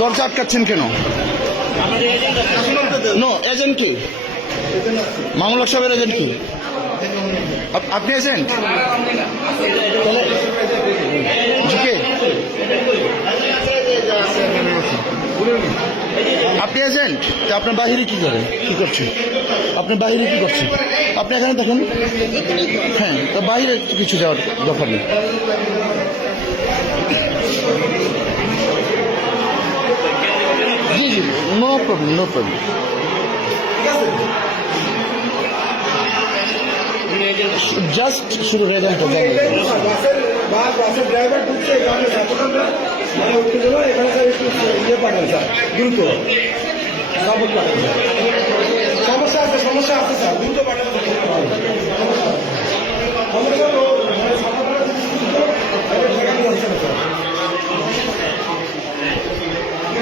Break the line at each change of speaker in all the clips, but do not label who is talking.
দরজা আটকাচ্ছেন কেন? No agent কি? মামুল হক সাহেবের এজেন্ট কি? আপনি এজেন্ট আপনি এজেন্ট তা আপনার বাহিরে কি করে? কি করছেন আপনি বাহিরে কি করছেন আপনি এখানে দেখেন। হ্যাঁ তো বাইরে কিছু যাওয়ার দরকার নেই। জি জি no problem no problem just জানাই
বাসের বাস বাসের ড্রাইভার ঢুকছে মানে উঠতে গেল এখানে স্যার একটু ইয়ে পাঠান স্যার দ্রুত সাপোর্ট পাঠান স্যার সমস্যা আছে সমস্যা আছে স্যার দ্রুত পাঠান সমস্যা সমস্যা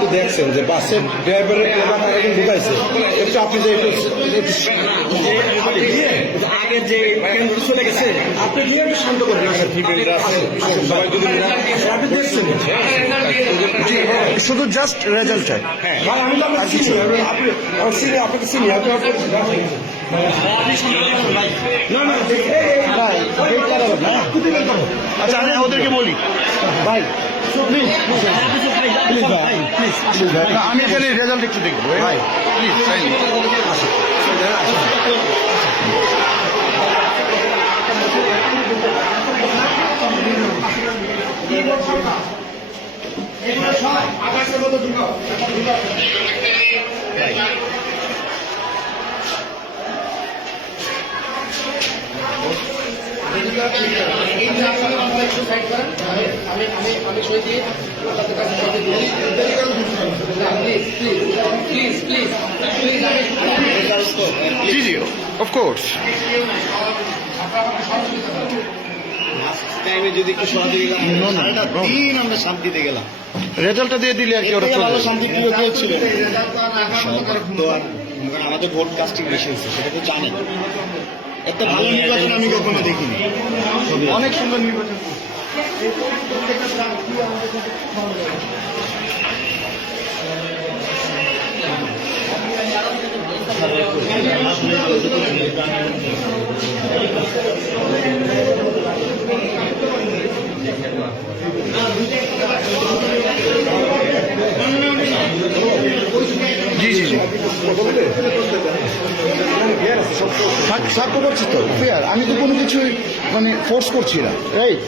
তো দেখছেন যে বাসের ড্রাইভারের প্রধান একজন ঢুকাইছে একটু আপনি যে একটু আগের যে কেন্দ্র চলে গেছে আপনি দিয়ে একটু শান্ত করেন সবাই যদি আপনি দেখছেন
শুধু জাস্ট রেজাল্টটা
ভাই আমি তো আপনাকে চিনি আপনি চিনি আপনাকে চিনি আপনি
আচ্ছা আমি ওদেরকে বলি ভাই প্লিজ প্লিজ ভাই প্লিজ প্লিজ ভাই না, আমি এখানে রেজাল্ট একটু দেখব ভাই প্লিজ জি জি অফকোর্স
টাইমে যদি একটু সরাতে গেলাম
No, no,
সারাটা
no.
দিন আমরা শান্তিতে গেলাম।
রেজাল্টটা দিয়ে দিলে আর কি ওরা চলে
ভালো শান্তি প্রিয় কেউ ছিল আমাদের ভোট কাস্টিং বেশি হয়েছে সেটা তো জানি একটা ভালো নির্বাচন আমি কখনো দেখিনি। অনেক সুন্দর নির্বাচন।
জি জি জি। সাক- সাক্ষ্য করছি তো ফেয়ার আমি তো কোনো কিছুই মানে ফোর্স করছি না রাইট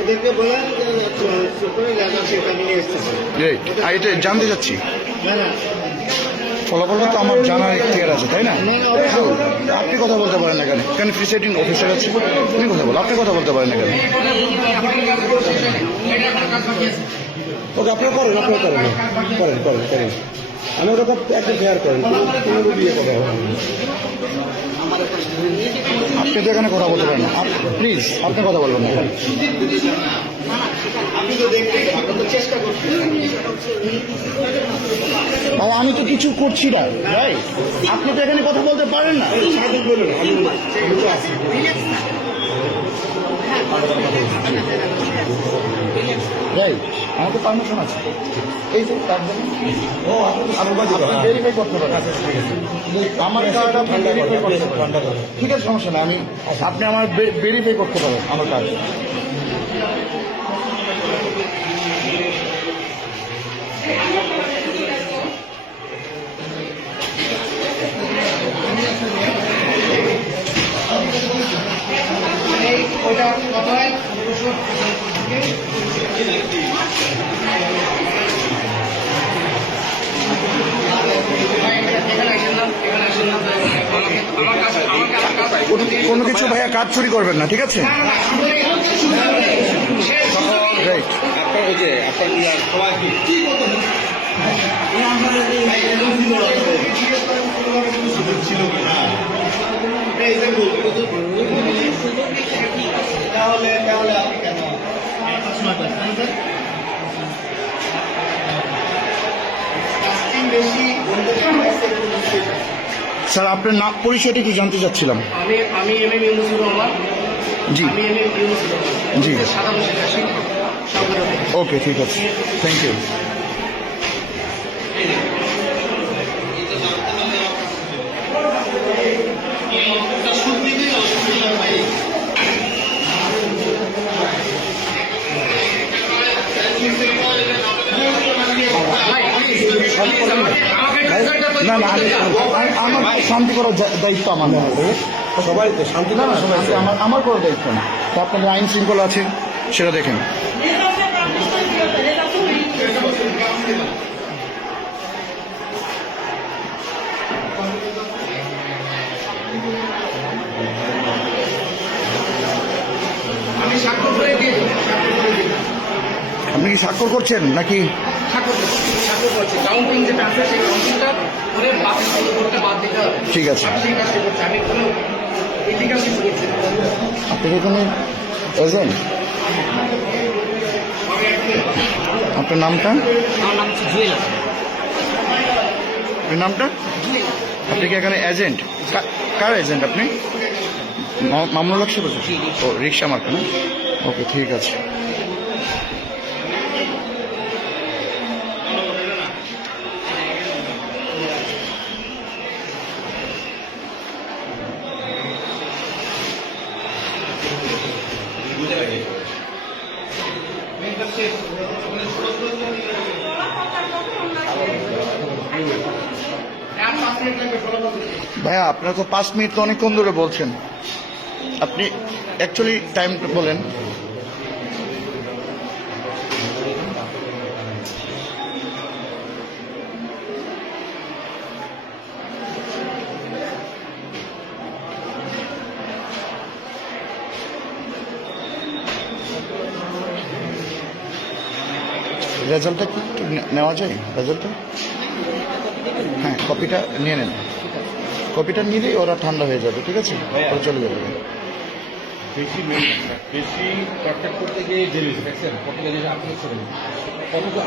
ওদেরকে বলেন
এটা জানতে চাচ্ছি।
না না।
ফলাফলটা তো আমার জানার ইতিহার আছে তাই না? আপনি কথা বলতে পারেন না কেন? কেন প্রিসাইডিং অফিসার আছে। আপনি কথা বল আপনি কথা বলতে পারেন না কেন?
ওকে আপনারা করেন আপনারা করেন। করেন করেন করেন। আমি তো একটা ফেয়ার করেন। কোনো বিয়ে হবে
আপনি তো এখানে কথা বলতে পারেন প্লিজ আপনি কথা বলবেন না।
আমি তো
কিছু করছি না। ভাই আপনি তো এখানে কথা বলতে পারেন না। আমার তো পারমিশন আছে। এই যে তার জন্য।
ও আপনি তো সাংবাদিক
আপনি। ভেরিফাই করতে পারেন। আমার কার্ড আপনি
ঠান্ডা
করতে পারেন। ঠিক আছে সমস্যা নেই আমি আপনি আমার ভেরিফাই করতে পারেন আমার কার্ড কোনো- কোনো কিছু ভাইয়া কাজ চুরি করবেন না ঠিক আছে? রাইট
আপনার ওই যে আপনার ইয়ার সবাই কি তাহলে তাহলে আপনি কেন বেশি বন্ধুদের কাছে একটু বেশি।
স্যার আপনার নাম পরিচয়টা একটু জানতে চাচ্ছিলাম।
আমি আমি এম এম ইউনুসুর রহমান।
জি।
আমি এম এম ইউনুসুর রহমান।
জি।
সাধারণ
ওকে ঠিক আছে। থ্যাংক ইউ না না আমার শান্তি করার দায়িত্ব আমার না
সবাই তো শান্তি
না আমার আমার করার দায়িত্ব না। তো আপনাদের আইন শৃঙ্খলা আছে সেটা দেখেন। আপনি কি স্বাক্ষর করছেন নাকি?
স্বাক্ষর করছি, স্বাক্ষর করছি। কাউন্টিং যেটা আছে সেই কাউন্টিংটা
ঠিক আছে। আপনার এখানে এজেন্ট আপনার নামটা। আপনার নামটা? আপনি কি এখানে এজেন্ট কার এজেন্ট আপনি? মা- মামুনুল হক ও রিক্সা মার্কা ওকে ঠিক আছে
আর পাঁচ মিনিট লাগবে ফলাফল দিতে।
ভাইয়া, আপনার তো পাঁচ মিনিট তো অনেকক্ষণ ধরে বলছেন। আপনি অ্যাকচুয়ালি টাইম বলেন। রেজাল্টটা কি নেওয়া যায়? রেজাল্টটা হ্যাঁ কপিটা নিয়ে নেন। কপিটা নিলেই ওরা ঠান্ডা হয়ে যাবে ঠিক আছে? ওরা চলে যাবে।
বেশি মেয়ে বেশি কন্ট্যাক্ট করতে গিয়ে জেলে দেখছেন? কত জেলে আপনি করেন কত তো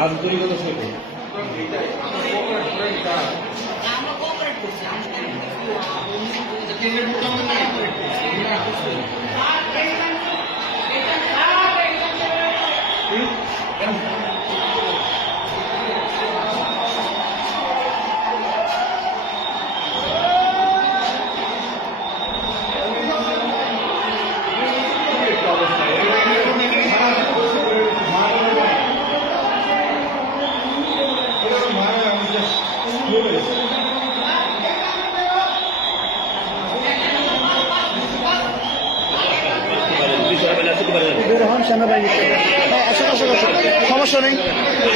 সমস্যা নেই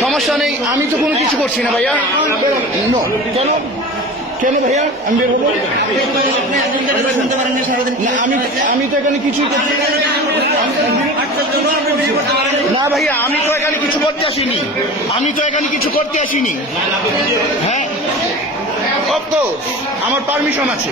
সমস্যা নেই আমি তো কোনো কিছু করছি না ভাইয়া নো কেন কেন ভাইয়া আমি বের হব আমি আমি তো এখানে কিছুই করছি না। ভাইয়া আমি তো এখানে কিছু করতে আসিনি আমি তো এখানে কিছু করতে আসিনি হ্যাঁ আমার পারমিশন আছে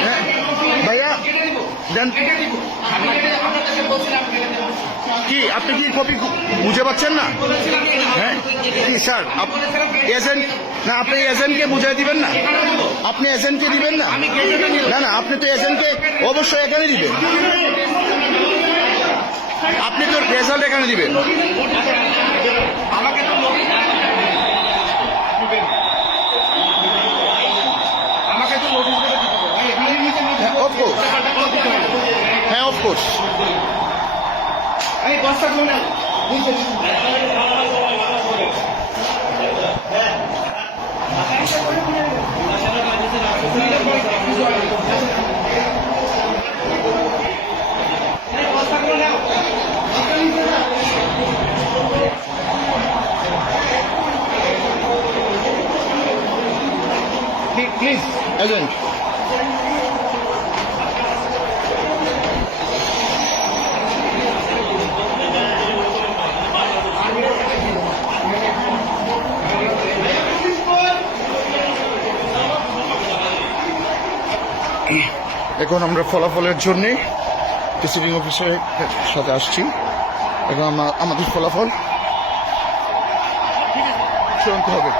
দেন। কি আপনি কি কপি বুঝে পাচ্ছেন না? হ্যাঁ। কি স্যার এজেন্ট না আপনি এজেন্টকে বুঝাই দিবেন না। আপনি এজেন্টকে দিবেন না? না না আপনি তো এজেন্টকে অবশ্যই এখানে দিবেন। আপনি তো রেজাল্ট এখানে দিবেন।
আমাকে তো নোটিশ আমাকে তো নোটিশ করে দিতে হবে। ভাই, এখানে নিচে নোটিশ
হ্যাঁ অফকোর্স হ্যাঁ অফকোর্স
এই দশটা গুলো নাও। বুঝতে
প্লিজ এজেন্ট এখন আমরা ফলাফলের জন্যে প্রিসাইডিং অফিসারের সাথে আসছি। এখন আমা- আমাদের ফলাফল চূড়ান্ত হবে।